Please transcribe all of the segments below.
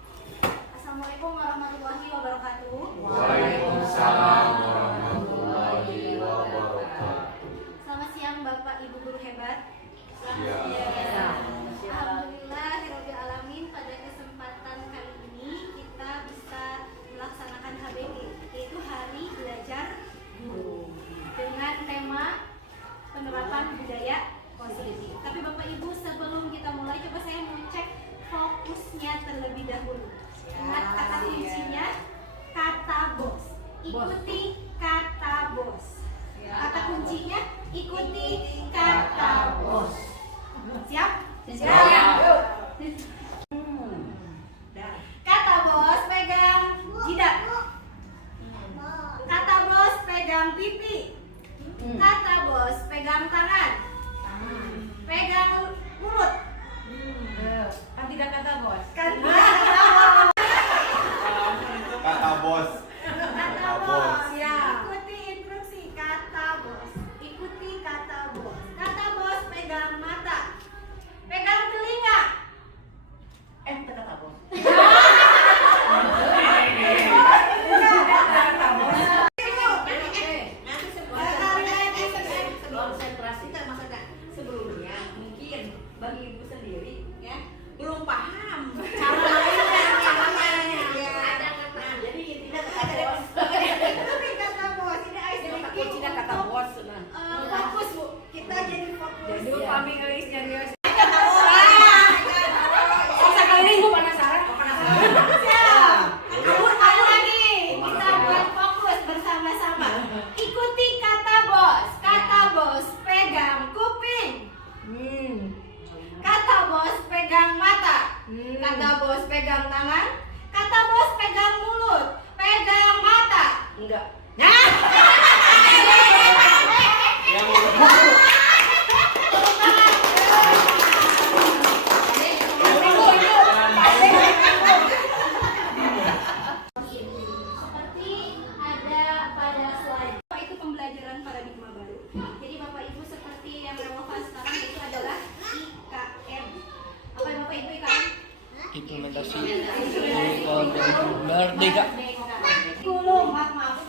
Assalamualaikum warahmatullahi wabarakatuh. Waalaikumsalam warahmatullahi wabarakatuh. Selamat siang Bapak Ibu guru hebat. Ya. Alhamdulillahirabbil alamin, pada kesempatan kali ini kita bisa melaksanakan HBG, yaitu Hari Belajar Guru, dengan tema penerapan budaya positif. Tapi Bapak Ibu, sebelum kita mulai, coba saya mau cek fokusnya terlebih dahulu. Ingat kata kuncinya, kata bos. Ikuti kata bos. Kata kuncinya, ikuti kata bos. Siap? Siap. Kata bos pegang jidat. Kata bos pegang pipi. Kata bos pegang tangan. Pegang mulut. Kan tidak kata bos. Kan Kata bos. kata bos. Ya. Ikuti instruksi kata bos. Ikuti kata bos. Kata bos pegang mata. Pegang telinga. Itu kata bos. Konsentrasi kan maksudnya sebelumnya mungkin bagi ibu sendiri ya belum paham cara mainnya nah jadi tidak kata bos. Ikuti kata bos. Ini ais Kata breaking kuncinya kata untuk, bos nah. fokus Bu. Kita jadi fokus. Jadi Ya. kami guys serius. Kata bos. Sekali ini ibu penasaran. Siap. Aku lagi. Kita buat fokus bersama-sama. Ikuti kata bos. Kata bos pegang kuping. Kata bos pegang mata. Kata bos pegang tangan. Kata bos pegang mulut. Pegang mata. Enggak. Seperti ada pada slide. Apa itu pembelajaran paradigma baru? Jadi Bapak Ibu, seperti yang relevan sekarang itu adalah IKM. Apa Bapak Ibu IKM? Implementasi kurikulum merdeka.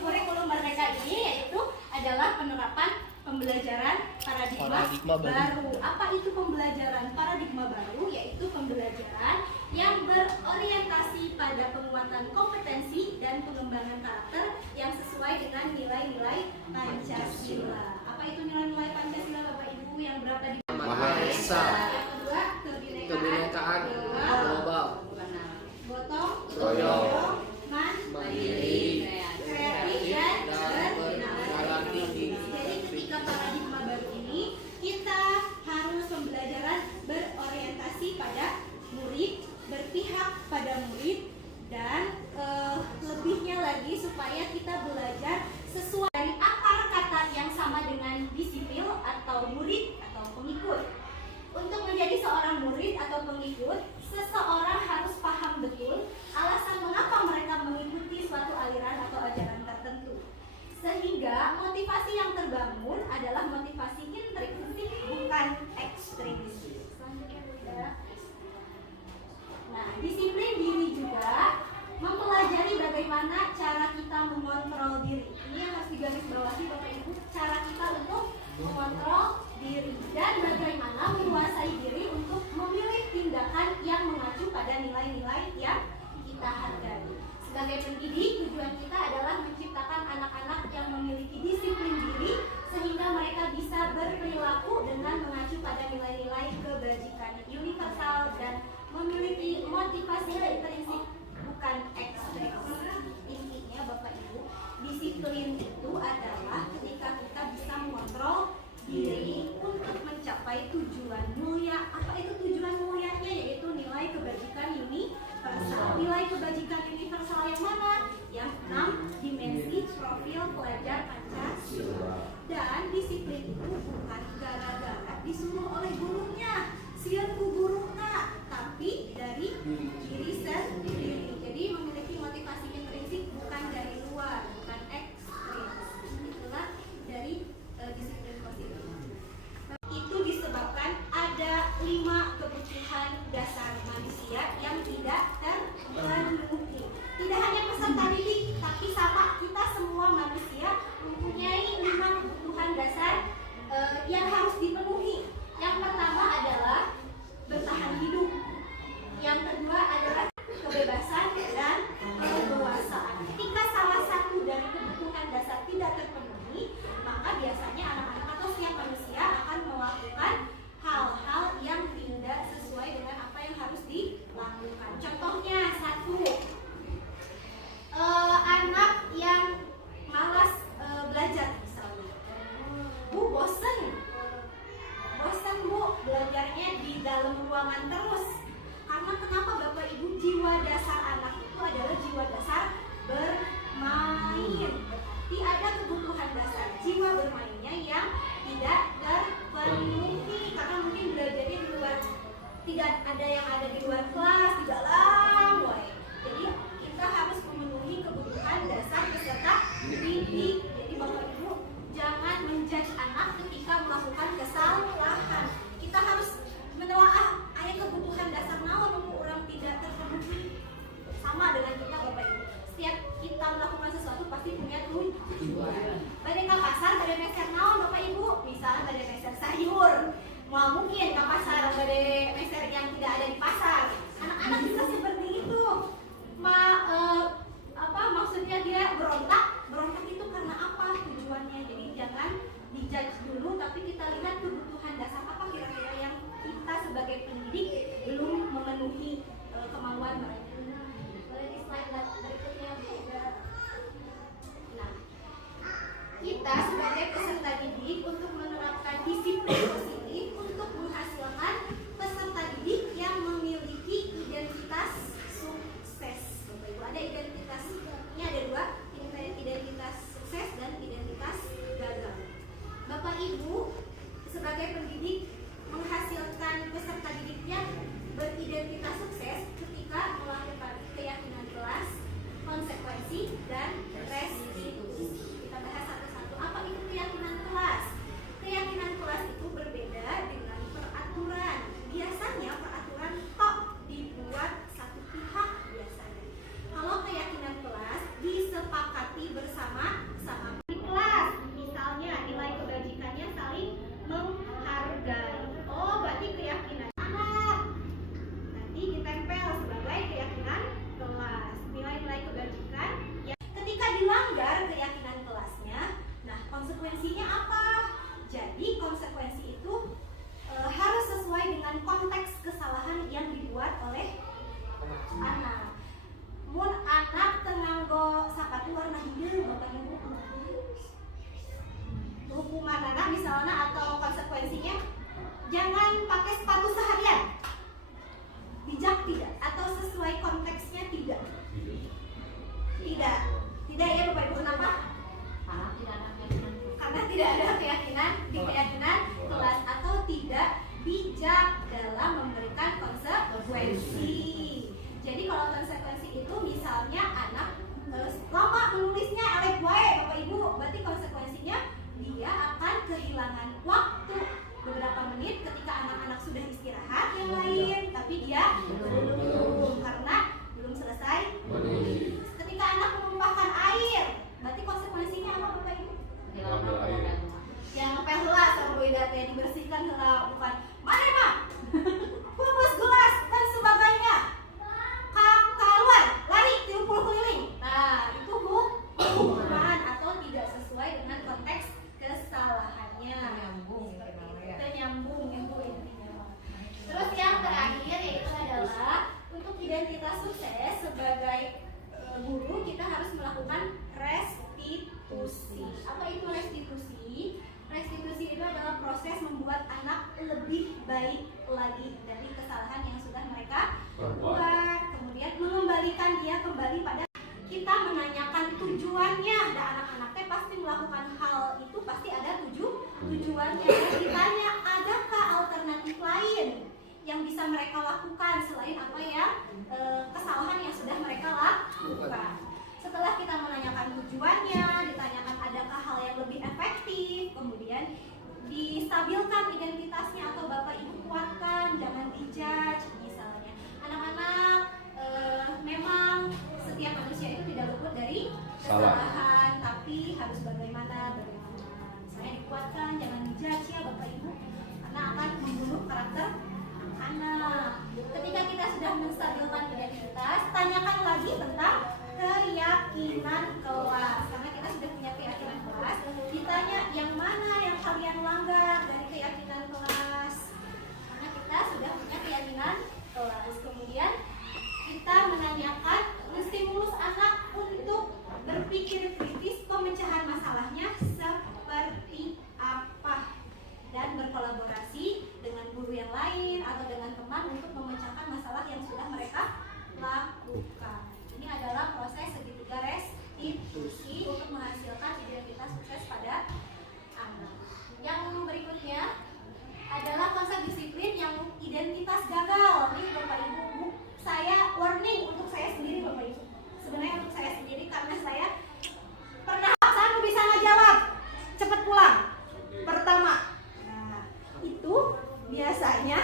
Kurikulum merdeka ini yaitu adalah penerapan pembelajaran paradigma baru. Apa itu pembelajaran paradigma baru? Yaitu pembelajaran yang berorientasi pada penguatan kompetensi dan pengembangan karakter yang sesuai dengan nilai-nilai Pancasila. Apa itu nilai-nilai Pancasila Bapak Ibu yang berapa di Maha Esa. Yang kedua, Kebinekaan global. gotong Royong. mandiri, kreatif dan berkelanjutan tinggi. Jadi ketika paradigma baru ini kita harus pembelajaran berorientasi pada murid, berpihak pada murid, dan lebihnya lagi supaya kita belajar sesuai dari akar kata yang sama dengan disiplin atau murid atau pengikut. Untuk menjadi seorang murid atau pengikut, seseorang harus paham betul alasan mengapa mereka mengikuti suatu aliran atau ajaran tertentu. Sehingga motivasi yang terbangun adalah motivasi intrinsik, bukan ekstrinsik. Selanjutnya Bunda. Nah, disiplin diri juga mempelajari bagaimana cara kita mengontrol diri. Ini yang harus digarisbawahi Bapak Ibu, cara kita untuk mengontrol diri dan bagaimana menguasai diri untuk memilih tindakan yang mengacu pada nilai-nilai yang kita hargai. Sebagai pendidik, tujuan kita adalah menciptakan anak-anak yang memiliki disiplin diri sehingga mereka bisa berperilaku dengan mengacu pada nilai-nilai kebajikan universal dan memiliki motivasi intrinsik, bukan ekstrinsik. Intinya Bapak Ibu, disiplin itu adalah ketika kita bisa mengontrol diri untuk mencapai tujuan mulia. Apa itu tujuan mulianya? Yaitu nilai kebajikan universal. Nilai kebajikan universal yang mana? Yang 6 dimensi profil pelajar Pancasila. tidak terpenuhi. Tidak hanya peserta didik, tapi sama kita semua manusia mempunyai 5 kebutuhan dasar yang harus dipenuhi. Yang pertama adalah bertahan hidup. Yang kedua adalah kebebasan dan keleluasaan. Ketika salah satu dari kebutuhan dasar tidak terpenuhi, maka biasanya anak-anak atau setiap manusia akan melakukan hal-hal yang tidak sesuai dengan apa yang harus dilakukan. Contohnya satu, anak yang malas belajar misalnya. Bu, bosen Bu belajarnya di dalam ruangan terus. Karena kenapa Bapak Ibu, jiwa dasar anak itu adalah jiwa dasar bermain. Berarti ada kebutuhan dasar jiwa bermainnya yang tidak terpenuhi karena mungkin belajarnya di luar, tidak ada yang ada di luar kelas, di dalam wae. Jadi kita harus memenuhi kebutuhan dasar peserta didik. Jadi Bapak Ibu jangan menjudge anak ketika melakukan kesalahan. Kita harus menelaah ayat kebutuhan dasar naon orang tidak terpenuhi. Sama dengan kita Bapak Ibu. Setiap kita melakukan sesuatu pasti punya tujuan. Bade ka pasar, bade meser naon Bapak Ibu? Misalnya bade meser sayur. Mau mungkin ke pasar bade meser yang tidak ada di pasar. Anak-anak bisa seperti itu. Maksudnya dia berontak itu karena apa tujuannya? Jadi jangan dijudge dulu, tapi kita lihat kebutuhan dasar apa kira-kira yang kita sebagai pendidik belum memenuhi kemauan mereka. Boleh di slide berikutnya. Nah, kita sebagai peserta didik untuk menerapkan disiplin positif untuk menghasilkan peserta didik yang memiliki identitas sukses. Bapak Ibu, ada identitas, ini ada 2, identitas sukses dan identitas gagal. Bapak Ibu sebagai pendidik menghasilkan peserta didiknya beridentitas sukses ketika melakukan keyakinan kelas, konsekuensi, dan restitusi. Kita bahas satu-satu. Apa itu keyakinan kelas? Keyakinan kelas itu berbeda dengan peraturan. Biasanya peraturan tok dibuat satu pihak biasanya. Kalau keyakinan kelas disepakati bersama-sama di kelas. Misalnya nilai kebajikannya saling menghargai. Oh, berarti keyakinan anak nanti ditempel sebagai keyakinan kelas. Nilai-nilai kebajikan ya. Ketika dilanggar keyakinan kelasnya, nah konsekuensinya apa? Jadi konsekuensi itu harus sesuai dengan konteks kesalahan yang dibuat oleh anak. Mun anak tenganggo sapatu warna hijau, Bapak Ibu, hukuman anak misalnya atau konsekuensinya jangan pakai sepatu seharian, bijak tidak atau sesuai konteksnya tidak ya Bapak Ibu. Kenapa? Karena tidak ada keyakinan di keyakinan kelas atau tidak bijak dalam memberikan konsekuensi. Jadi kalau konsekuensi itu misalnya anak lama menulisnya elek wae Bapak Ibu, berarti konsekuensinya dia akan kehilangan waktu beberapa menit ketika anak-anak sudah istirahat yang lain, tapi dia belum karena belum selesai menulis. Ketika anak menumpahkan air, berarti konsekuensinya apa Bapak Ibu? Ambil air. Yang ngepel heula sama Bu Ida teh dibersihkan heula, bukan mari mah bungkus gelas dan sebagainya. Keluar, lari 30 keliling. Nah, itu hukuman atau tidak sesuai dengan konteks kesalahannya. Nyambung ya Bu intinya. Terus yang terakhir yaitu adalah untuk identitas sukses sebagai guru kita harus melakukan restitusi. Apa itu restitusi? Restitusi itu adalah proses membuat anak lebih baik lagi dari kesalahan yang sudah mereka buat. Kemudian mengembalikan dia kembali pada kita menanyakan tujuannya. Dan anak-anak teh pasti melakukan hal itu pasti ada tujuannya. Ditanya adakah alternatif lain yang bisa mereka lakukan selain apa ya kesalahan yang sudah mereka lakukan. Setelah kita menanyakan tujuannya, ditanyakan adakah hal yang lebih efektif, kemudian distabilkan identitasnya atau Bapak Ibu kuatkan, jangan kesalahan, tapi harus bagaimana. Saya dikuatkan, jangan dijudge ya Bapak Ibu, karena akan membunuh karakter anak. Ketika kita sudah menstabilkan identitas, tanyakan lagi tentang keyakinan kelas, karena kita sudah punya keyakinan kelas. Ditanya yang mana yang kalian langgar dari keyakinan kelas, karena kita sudah punya keyakinan kelas. Kemudian kita menanyakan, menstimulus anak untuk berpikir kritis, pemecahan masalahnya seperti apa, dan berkolaborasi dengan guru yang lain atau dengan teman untuk memecahkan masalah yang sudah mereka lakukan. Ini adalah proses segitiga restitusi untuk menghasilkan identitas sukses pada anak. Yang berikutnya adalah konsep disiplin yang identitas gagal. Ini Bapak Ibu, saya warning untuk saya sendiri Bapak Ibu. Sebenarnya untuk saya sendiri karena saya pernah selalu bisa ngejawab cepat pulang pertama. Nah, itu biasanya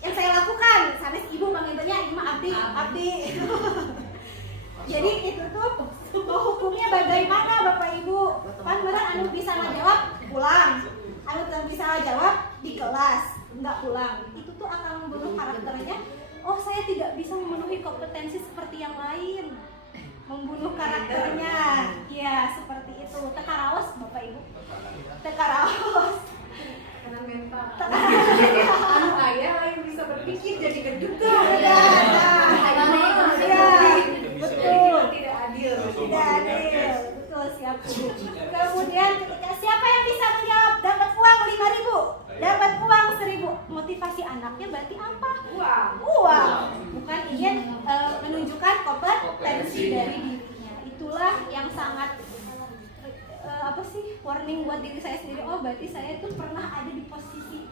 yang saya lakukan. Sanes ibu panggilnya ini mah abdi. Jadi itu tuh hukumnya bagaimana Bapak Ibu? Kan beneran anu bisa ngejawab pulang, anu bisa ngejawab di kelas enggak pulang. Itu tuh akan membunuh karakternya. Oh, saya tidak bisa memenuhi kompetensi seperti yang lain, membunuh karakternya. Ya, seperti itu. Tekaraos Bapak Ibu. Tekaraos. Karena mental. Tekaraos. Anu aya lain bisa berpikir jadi gedung. Ya, betul. Tidak adil. Tidak adil. Betul, siap. Kemudian ketika siapa yang bisa menjawab dapat uang 5.000, dapat uang 1.000. Motivasi anaknya berarti apa? Uang. Bukan ingin menunjukkan kompetensi dari dirinya. Itulah yang sangat warning buat diri saya sendiri. Oh, berarti saya itu pernah ada di posisi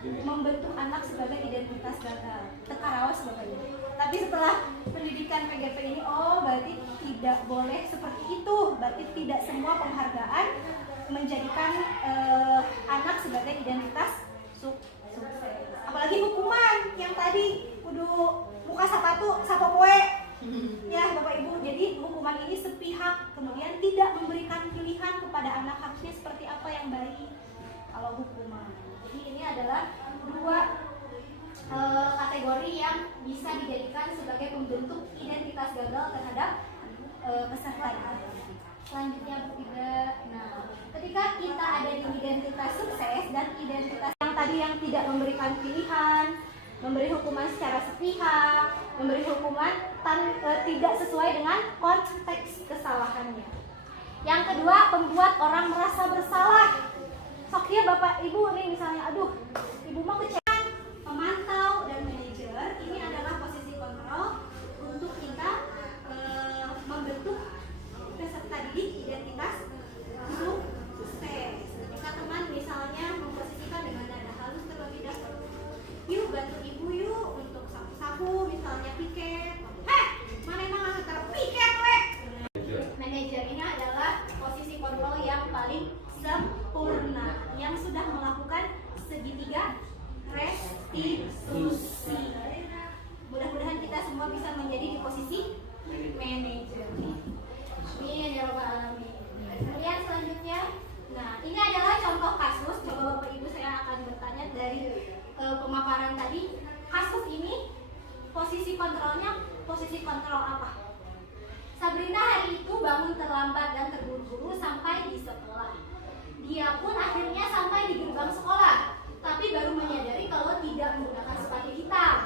membentuk anak sebagai identitas gagal. Tekaraos Bapak Ibu. Tapi setelah pendidikan PGP ini, oh berarti tidak boleh seperti itu. Berarti tidak semua penghargaan menjadikan anak sebagai identitas sukses. Apalagi hukuman yang tadi kudu buka sepatu sapopoe. Ya Bapak Ibu, jadi hukuman ini sepihak, kemudian tidak memberikan pilihan kepada anak harusnya seperti apa yang baik kalau hukuman. Jadi ini adalah dua kategori yang bisa dijadikan sebagai pembentuk identitas gagal terhadap peserta. Selanjutnya tidak. Nah, ketika kita ada di identitas sukses dan identitas yang tadi yang tidak memberikan pilihan, memberi hukuman secara sepihak, memberi hukuman tidak sesuai dengan konteks kesalahannya. Yang kedua, membuat orang merasa bersalah. Sok ya Bapak Ibu nih misalnya, aduh, Ibu mah kecewa. Pemantau dan manajer ini adalah posisi kontrol untuk kita membentuk peserta didik identitas sukses. Ketika teman misalnya memposisikan dengan nada halus terlebih dahulu, yuk bantu ibu yuk untuk sapu-sapu misalnya piket. Mana emang ngantar piket we? Manajer ini adalah posisi kontrol yang paling sempurna, yang sudah melakukan segitiga restitusi. Mudah-mudahan kita semua bisa menjadi di posisi manajer. Amin ya rabbal alamin. Kemudian selanjutnya, nah ini adalah contoh kasus. Coba Bapak Ibu saya akan bertanya dari pemaparan tadi. Kasus ini posisi kontrolnya posisi kontrol apa? Sabrina hari itu bangun terlambat dan terburu-buru sampai di sekolah. Dia pun akhirnya sampai di gerbang sekolah, tapi baru menyadari kalau tidak menggunakan sepatu hitam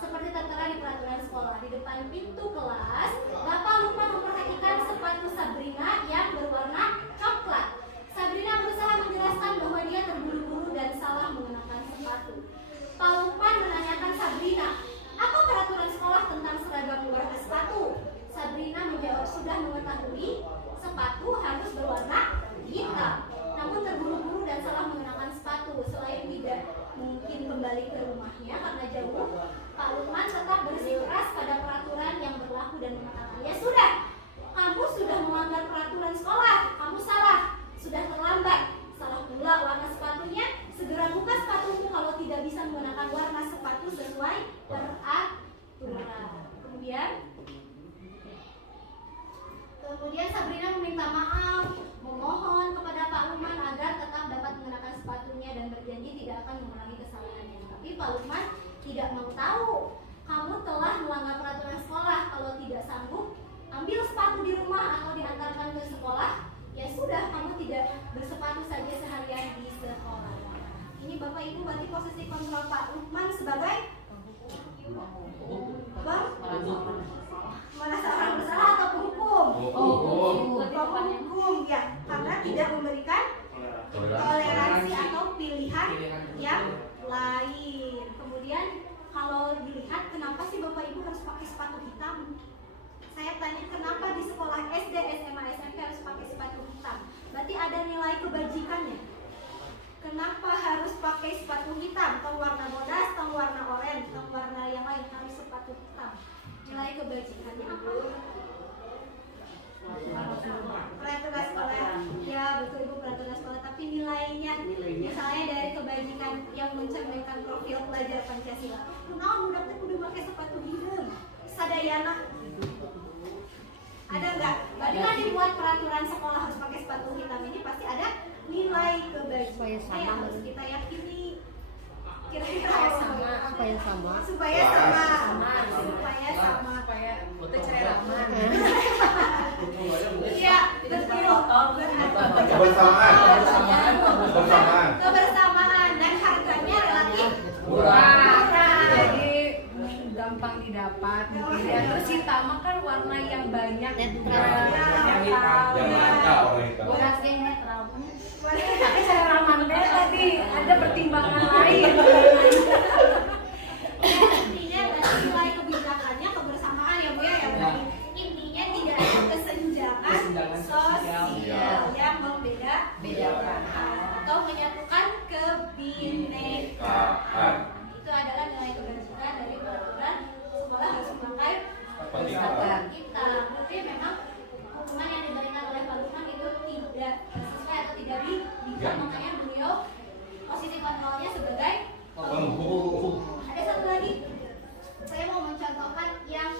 seperti tertera di peraturan sekolah. Di depan pintu kelas, Bapak lupa memperhatikan sepatu Sabrina yang berwarna coklat. Sabrina berusaha menjelaskan bahwa dia terburu-buru dan salah menggunakan sepatu. Pak Lukman menanyakan Sabrina, apa peraturan sekolah tentang seragam berwarna sepatu? Sabrina menjawab sudah mengetahui sepatu harus berwarna hitam, namun terburu-buru dan salah mengenakan sepatu. Selain tidak mungkin kembali ke rumahnya karena jauh, Pak Lukman tetap bersikeras pada peraturan yang berlaku maaf, memohon kepada Pak Lukman agar tetap dapat mengenakan sepatunya dan berjanji tidak akan mengulangi kesalahannya. Tapi Pak Lukman tidak mau tahu. Kamu telah melanggar peraturan sekolah. Kalau tidak sanggup, ambil sepatu di rumah atau diantarkan ke sekolah. Ya sudah, kamu tidak bersepatu saja seharian di sekolah. Ini Bapak Ibu berarti posisi kontrol Pak Lukman sebagai Bang? Merasa orang bersalah atau penghukum? Penghukum ya, karena tidak memberikan toleransi atau pilihan yang lain. Kemudian kalau dilihat kenapa sih Bapak Ibu harus pakai sepatu hitam? Saya tanya kenapa di sekolah SD, SMA, SMP harus pakai sepatu hitam? Berarti ada nilai kebajikannya. Kenapa harus pakai sepatu hitam? Tong warna bodas, tong warna oranye, tong warna yang lain harus sepatu hitam. Nilai kebajikannya apa? Peraturan sekolah. Ya betul Ibu, peraturan sekolah. Tapi nilainya, misalnya dari kebajikan yang mencerminkan profil pelajar Pancasila. Nah, udah kudu pakai sepatu hitam. Sadayana. Ada nggak? Tadi kan dibuat peraturan sekolah harus pakai sepatu hitam ini pasti ada nilai kebajikan yang harus kita yakini. Kira-kira supaya sama supaya sama iya betul kebersamaan dan harganya relatif murah. jadi gampang didapat mungkin ya. Terus hitam kan warna yang banyak tapi saya raman deh tadi ada pertimbangan lain. Intinya dari nilai kebijakannya kebersamaan ya Bu ya. Intinya tidak ada kesenjangan sosial yang membedakan atau menyatukan kebinekaan. Itu adalah nilai kebajikan dari peraturan sekolah harus memakai sepatu hitam. Berarti memang hukuman yang diberikan oleh Pak Lukman itu tidak sesuai atau tidak bisa, makanya beliau posisi kontrolnya sebagai penghukum. Ada satu lagi, saya mau mencontohkan yang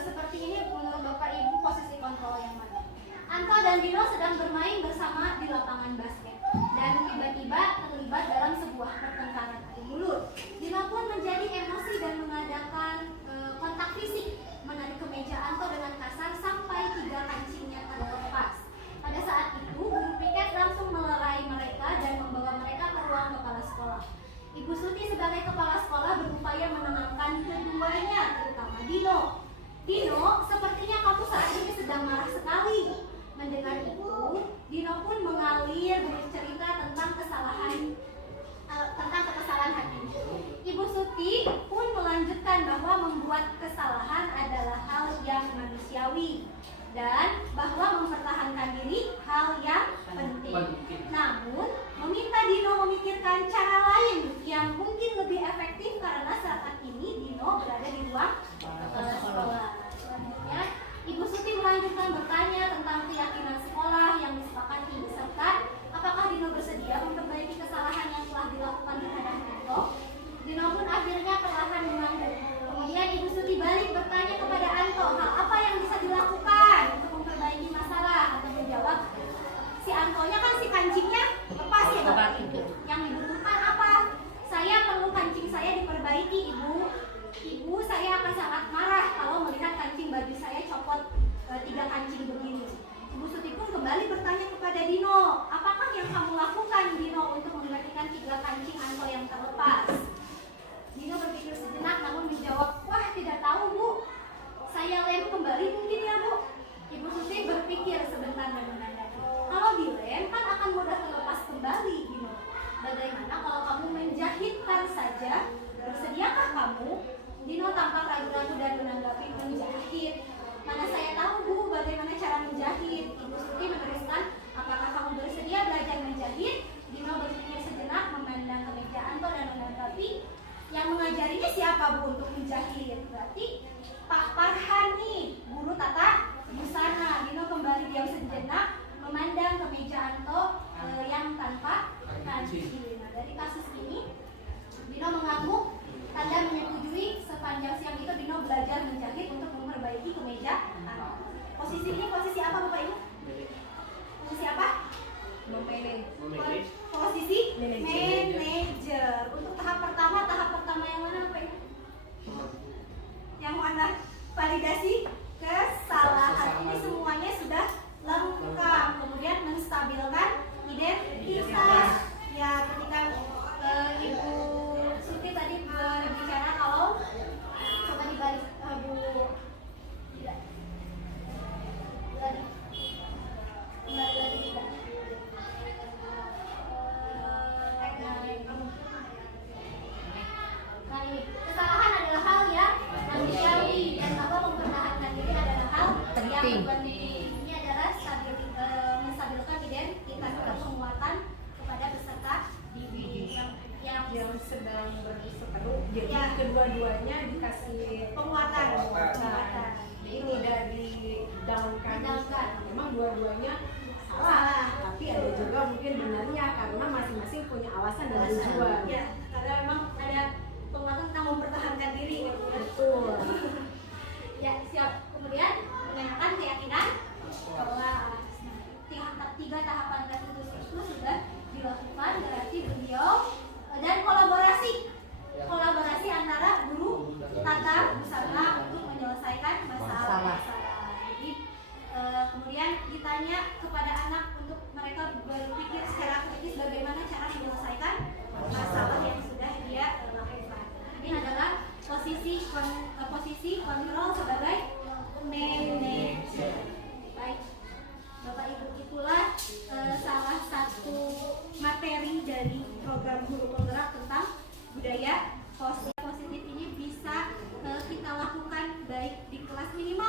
seperti ini menurut Bapak Ibu posisi kontrol yang mana? Anto dan Dino sedang bermain bersama di lapangan basket dan tiba-tiba terlibat dalam sebuah pertengkaran adu mulut. Dino pun menjadi emosi dan mengadakan kontak fisik, menarik kemeja Anto dengan kasar sampai 3 kancingnya terlepas. Pada saat itu, guru piket langsung melerai mereka dan membawa mereka ke ruang kepala sekolah. Ibu Suti sebagai kepala sekolah berupaya menenangkan keduanya, terutama Dino. Dino, sepertinya kamu saat ini sedang marah sekali. Mendengar itu, Dino pun mengalir bercerita tentang kekesalan hatinya. Ibu Suti pun melanjutkan bahwa membuat kesalahan adalah hal yang manusiawi dan bahwa mempertahankan diri hal yang penting. Namun, meminta Dino memikirkan cara lain yang mungkin lebih efektif karena saat ini Dino berada di ruang kepala sekolah. Selanjutnya, Ibu Suti melanjutkan bertanya tentang keyakinan sekolah yang disepakati serta apakah Dino bersedia memperbaiki kesalahan yang telah dilakukan terhadap Dino. Dino pun akhirnya perlahan mengangguk. Kemudian Ibu Suti konsolidasi kesalahan. Ini semuanya sudah lengkap. Kemudian menstabilkan identitas. Ya, ketika Ibu Suti tadi berbicara kalau coba dibalik Bu. Tidak. Nah, ini kesalahan adalah hal yang manusiawi dan apa mempertahankan diri adalah hal yang penting. Ini adalah menstabilkan identitas atau penguatan kepada peserta didik yang sedang berseteru. Jadi Ya. kedua-duanya dikasih penguatan. Jadi tidak didownkan. Didownkan. Memang dua-duanya salah, tapi ada juga mungkin benarnya karena masing-masing punya alasan dan tujuan. Ya, karena memang ada penguatan tentang mempertahankan diri. Betul. Ya, siap. Kemudian menanyakan keyakinan bahwa tiga tahapan tes itu sudah dilakukan, berarti beliau dan kolaborasi antara guru tatap bersama untuk menyelesaikan masalah. Jadi kemudian ditanya kepada anak untuk mereka berpikir secara kritis bagaimana cara menyelesaikan masalah yang sudah dia lakukan. Ini adalah posisi kontrol sebagai manajer. Baik, Bapak Ibu, itulah salah satu materi dari program Guru Penggerak tentang budaya positif. Ini bisa kita lakukan baik di kelas minimal